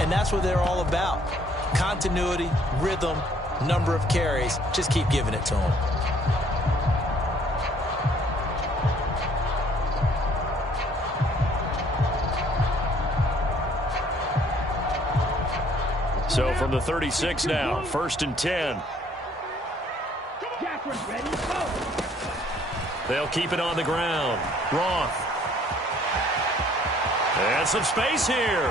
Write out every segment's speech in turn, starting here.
And that's what they're all about. Continuity, rhythm, number of carries. Just keep giving it to them. So from the 36 now, 1st and 10. They'll keep it on the ground. Roth. And some space here.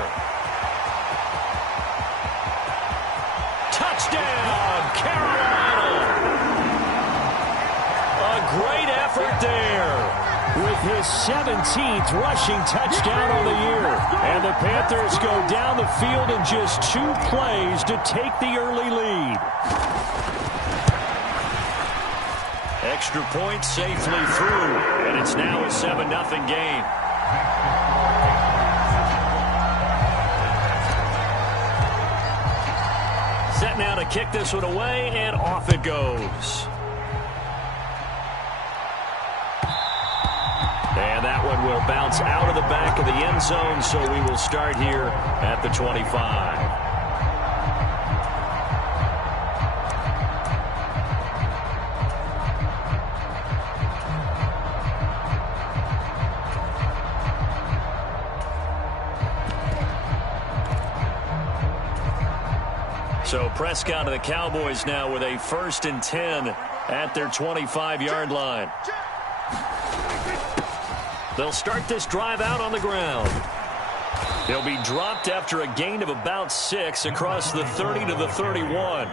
Touchdown, Carolina. A great effort there. With his 17th rushing touchdown on the year. And the Panthers go down the field in just 2 plays to take the early lead. Extra point safely through, and it's now a 7-0 game. Set now to kick this one away, and off it goes. And that one will bounce out of the back of the end zone, so we will start here at the 25. So Prescott and the Cowboys now with a 1st and 10 at their 25-yard line. They'll start this drive out on the ground. He'll be dropped after a gain of about 6 across the 30 to the 31.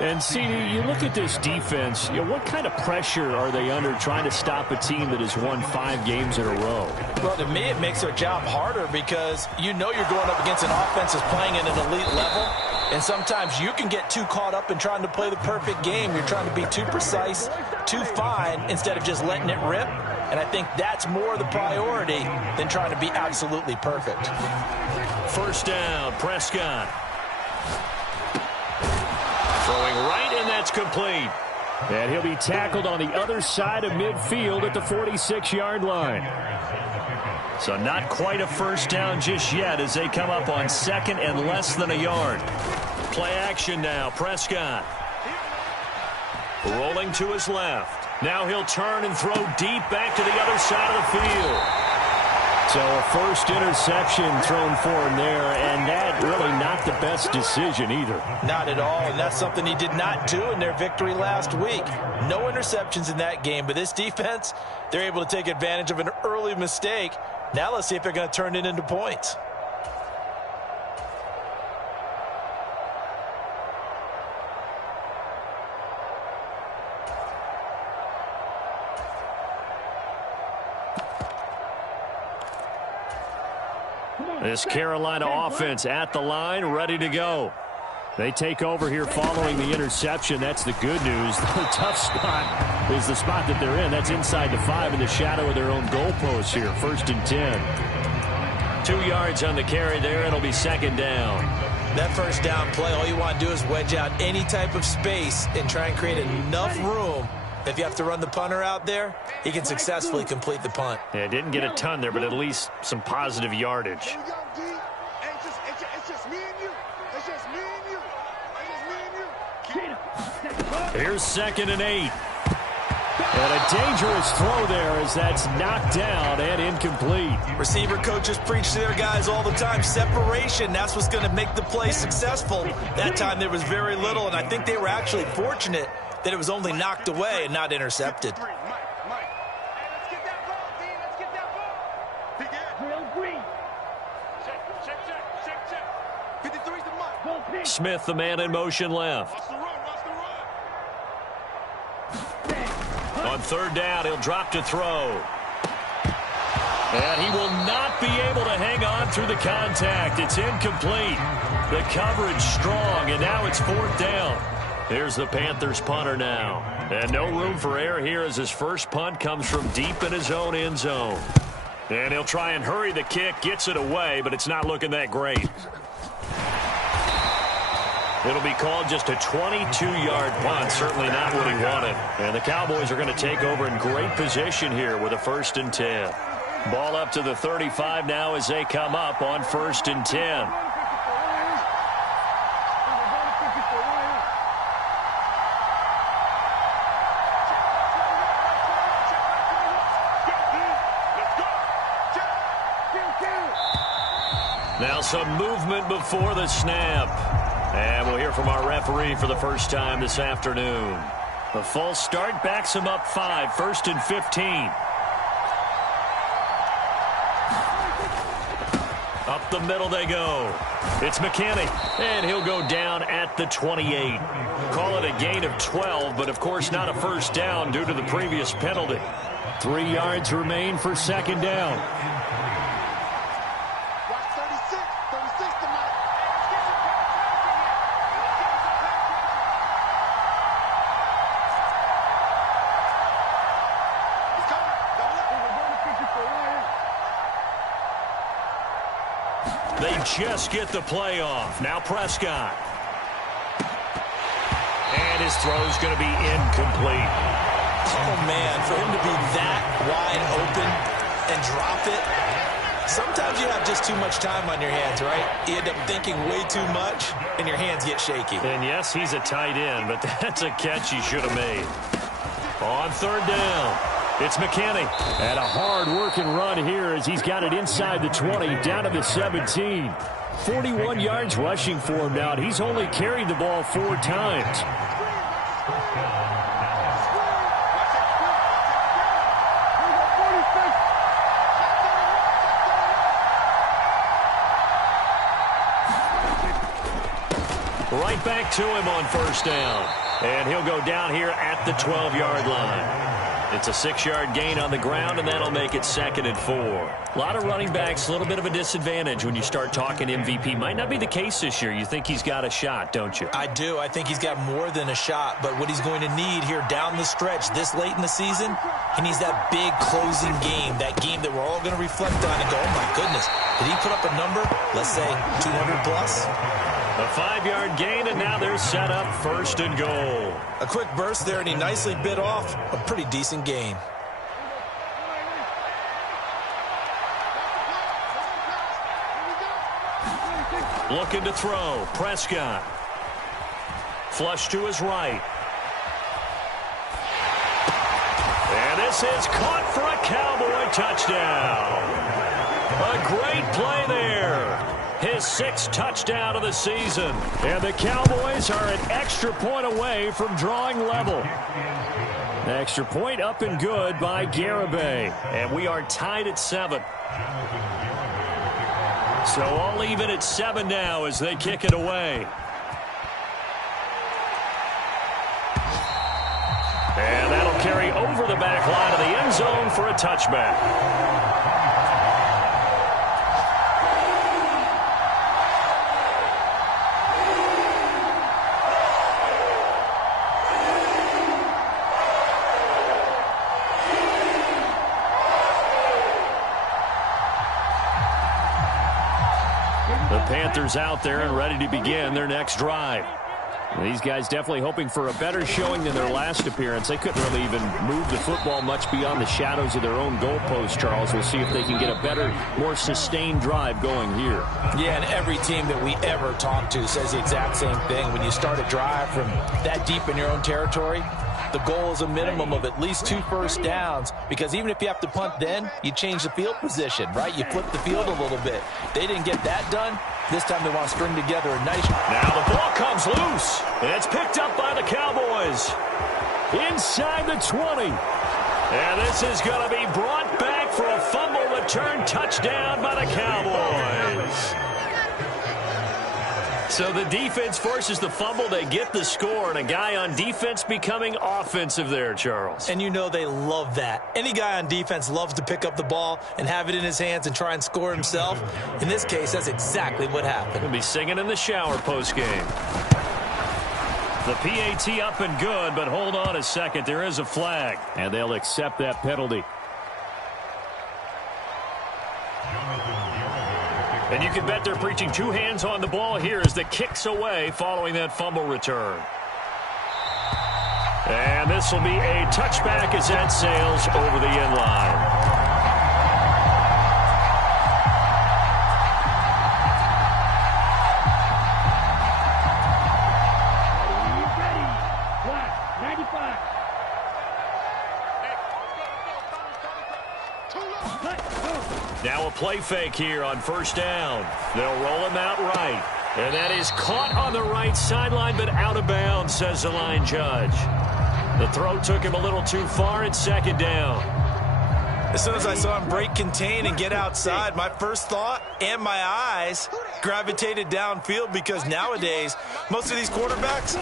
And, CD, you look at this defense, what kind of pressure are they under trying to stop a team that has won 5 games in a row? Well, to me, it makes their job harder because you know you're going up against an offense that's playing at an elite level. And sometimes you can get too caught up in trying to play the perfect game. You're trying to be too precise, too fine, instead of just letting it rip. And I think that's more the priority than trying to be absolutely perfect. 1st down, Prescott. Throwing right, and that's complete. And he'll be tackled on the other side of midfield at the 46-yard line. So not quite a 1st down just yet as they come up on 2nd and less than a yard. Play action now, Prescott. Rolling to his left. Now he'll turn and throw deep back to the other side of the field. So a 1st interception thrown for him there, and that really not the best decision either. Not at all, and that's something he did not do in their victory last week. No interceptions in that game, but this defense, they're able to take advantage of an early mistake. Now let's see if they're going to turn it into points. This Carolina offense at the line, ready to go. They take over here following the interception. That's the good news. The tough spot is the spot that they're in. That's inside the 5 in the shadow of their own goalpost here. 1st and 10. 2 yards on the carry there. It'll be 2nd down. That 1st down play, all you want to do is wedge out any type of space and try and create enough room. If you have to run the punter out there, he can successfully complete the punt. Yeah, didn't get a ton there, but at least some positive yardage. Here's 2nd and 8. And a dangerous throw there as that's knocked down and incomplete. Receiver coaches preach to their guys all the time. Separation, that's what's going to make the play successful. That time there was very little, and I think they were actually fortunate that it was only knocked away and not intercepted. Smith, the man in motion left. On 3rd down, he'll drop to throw. And he will not be able to hang on through the contact. It's incomplete. The coverage strong, and now it's 4th down. Here's the Panthers punter now. And no room for error here as his first punt comes from deep in his own end zone. And he'll try and hurry the kick, gets it away, but it's not looking that great. It'll be called just a 22-yard punt, certainly not what he wanted. And the Cowboys are going to take over in great position here with a 1st and 10. Ball up to the 35 now as they come up on 1st and 10. Now some movement before the snap. And we'll hear from our referee for the first time this afternoon. The false start backs him up 5, 1st and 15. Up the middle they go. It's McKinney, and he'll go down at the 28. Call it a gain of 12, but of course not a first down due to the previous penalty. 3 yards remain for second down. They just get the play off. Now Prescott. And his throw's going to be incomplete. Oh, man, for him to be that wide open and drop it. Sometimes you have just too much time on your hands, right? You end up thinking way too much, and your hands get shaky. And yes, he's a tight end, but that's a catch he should have made. On 3rd down. It's McKinney. And a hard-working run here as he's got it inside the 20, down to the 17. 41 yards rushing for him now, and he's only carried the ball 4 times. Right back to him on 1st down. And he'll go down here at the 12-yard line. It's a 6-yard gain on the ground, and that'll make it 2nd and 4. A lot of running backs, a little bit of a disadvantage when you start talking MVP. Might not be the case this year. You think he's got a shot, don't you? I do. I think he's got more than a shot, but what he's going to need here down the stretch this late in the season, he needs that big closing game, that game that we're all going to reflect on and go, oh, my goodness, did he put up a number, let's say 200 plus? A 5-yard gain, and now they're set up 1st and goal. A quick burst there, and he nicely bit off a pretty decent gain. Looking to throw. Prescott. Flush to his right. And this is caught for a Cowboy touchdown. A great play there. His 6th touchdown of the season. And the Cowboys are an extra point away from drawing level. The extra point up and good by Garibay. And we are tied at 7. So all even at 7 now as they kick it away. And that'll carry over the back line of the end zone for a touchback. The Panthers out there and ready to begin their next drive. These guys definitely hoping for a better showing than their last appearance. They couldn't really even move the football much beyond the shadows of their own goalpost, Charles. We'll see if they can get a better, more sustained drive going here. Yeah, and every team that we ever talk to says the exact same thing. When you start a drive from that deep in your own territory, the goal is a minimum of at least 2 first downs, because even if you have to punt then, you change the field position, right? You flip the field a little bit. They didn't get that done. This time they want to string together a nice... Now the ball comes loose. And it's picked up by the Cowboys. Inside the 20. And this is going to be brought back for a fumble return touchdown by the Cowboys. So the defense forces the fumble. They get the score, and a guy on defense becoming offensive there, Charles. And you know they love that. Any guy on defense loves to pick up the ball and have it in his hands and try and score himself. In this case, that's exactly what happened. He'll be singing in the shower postgame. The PAT up and good, but hold on a second. There is a flag. And they'll accept that penalty. And you can bet they're preaching 2 hands on the ball here as the kick's away following that fumble return. And this will be a touchback as that sails over the end line. Now a play fake here on first down. They'll roll him out right. And that is caught on the right sideline, but out of bounds, says the line judge. The throw took him a little too far. It's second down. As soon as I saw him break contain and get outside, my first thought and my eyes gravitated downfield, because nowadays, most of these quarterbacks,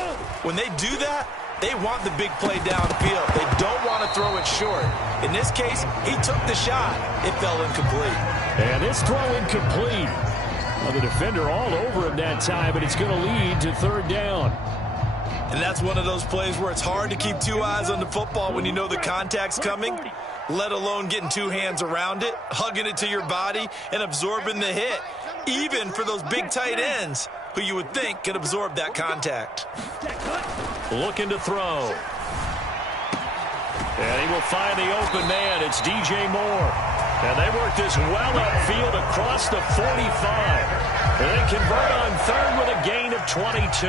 when they do that, they want the big play downfield. They don't want to throw it short. In this case, he took the shot. It fell incomplete. And this throw incomplete. Well, the defender all over him that time, but it's going to lead to third down. And that's one of those plays where it's hard to keep two eyes on the football when you know the contact's coming, let alone getting two hands around it, hugging it to your body, and absorbing the hit, even for those big tight ends who you would think could absorb that contact. Looking to throw. And he will find the open man. It's DJ Moore. And they work this well upfield across the 45. And they convert on third with a gain of 22.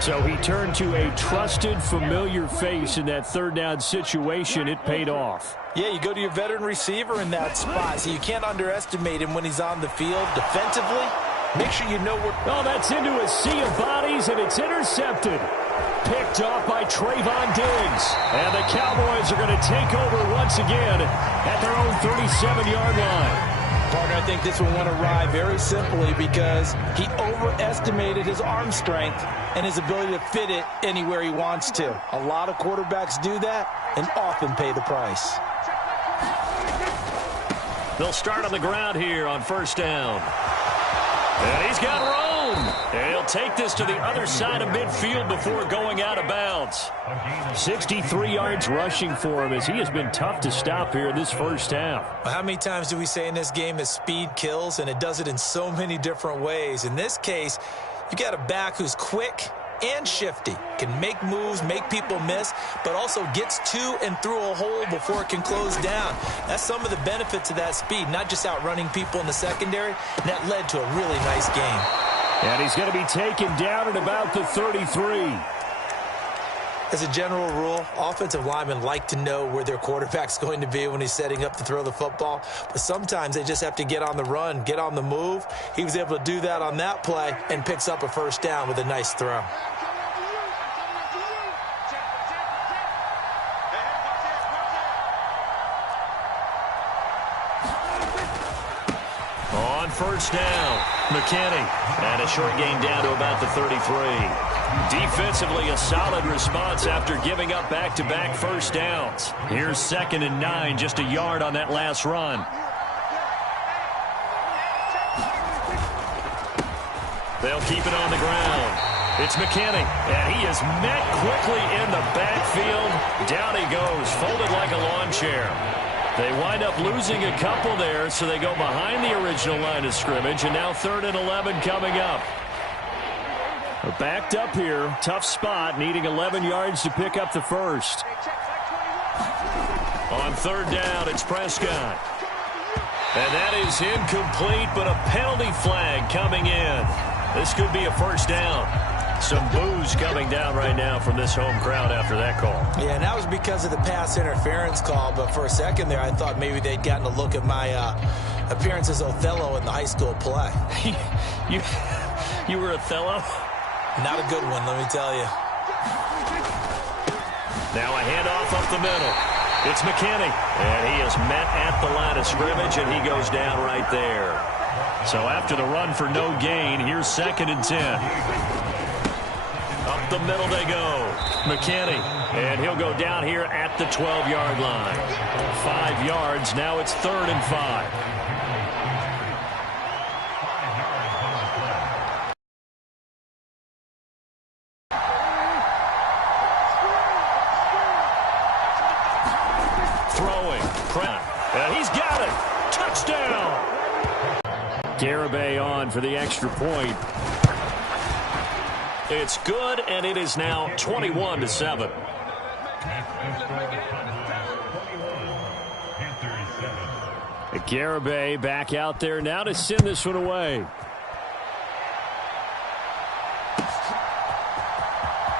So he turned to a trusted, familiar face in that third down situation. It paid off. Yeah, you go to your veteran receiver in that spot, so you can't underestimate him when he's on the field defensively. Make sure you know where... Oh, that's into a sea of bodies, and it's intercepted. Picked off by Trayvon Diggs. And the Cowboys are going to take over once again at their own 37-yard line. Partner, I think this one went awry very simply because he overestimated his arm strength and his ability to fit it anywhere he wants to. A lot of quarterbacks do that and often pay the price. They'll start on the ground here on first down. And he's got room. And he'll take this to the other side of midfield before going out of bounds. 63 yards rushing for him as he has been tough to stop here in this first half. How many times do we say in this game that speed kills, and it does it in so many different ways? In this case, you got a back who's quick and shifty, can make moves, make people miss, but also gets to and through a hole before it can close down. That's some of the benefits of that speed, not just outrunning people in the secondary, and that led to a really nice game. And he's going to be taken down at about the 33. As a general rule, offensive linemen like to know where their quarterback's going to be when he's setting up to throw the football. But sometimes they just have to get on the run, get on the move. He was able to do that on that play and picks up a first down with a nice throw. On first down, McKinney. And a short gain down to about the 33. Defensively, a solid response after giving up back-to-back first downs. Here's 2nd and 9, just a yard on that last run. They'll keep it on the ground. It's McKinney, and he is met quickly in the backfield. Down he goes, folded like a lawn chair. They wind up losing a couple there, so they go behind the original line of scrimmage, and now 3rd and 11 coming up. Backed up here, tough spot, needing 11 yards to pick up the first. On 3rd down, it's Prescott. And that is incomplete, but a penalty flag coming in. This could be a first down. Some boos coming down right now from this home crowd after that call. Yeah, and that was because of the pass interference call, but for a second there, I thought maybe they'd gotten a look at my appearance as Othello in the high school play. You were Othello? Not a good one, let me tell you. Now a handoff up the middle. It's McKinney, and he is met at the line of scrimmage, and he goes down right there. So after the run for no gain, here's 2nd and 10. Up the middle they go. McKinney, and he'll go down here at the 12-yard line. 5 yards, now it's 3rd and 5. And he's got it. Touchdown. Garibay on for the extra point. It's good, and it is now 21-7. Garibay back out there now to send this one away.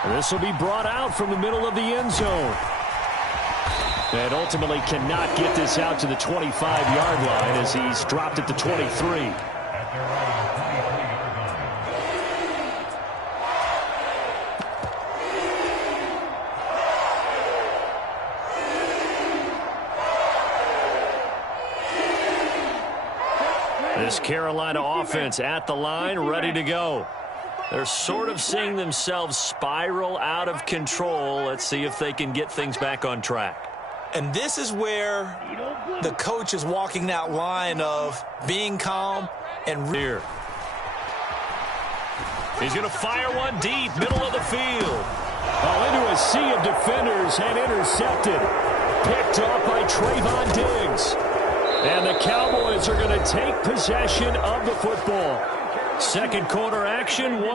And this will be brought out from the middle of the end zone. And ultimately cannot get this out to the 25-yard line as he's dropped at the 23. This Carolina offense at the line, ready to go. They're sort of seeing themselves spiral out of control. Let's see if they can get things back on track. And this is where the coach is walking that line of being calm and here. He's going to fire one deep, middle of the field. Oh, into a sea of defenders and intercepted. Picked off by Trayvon Diggs. And the Cowboys are going to take possession of the football. Second quarter action.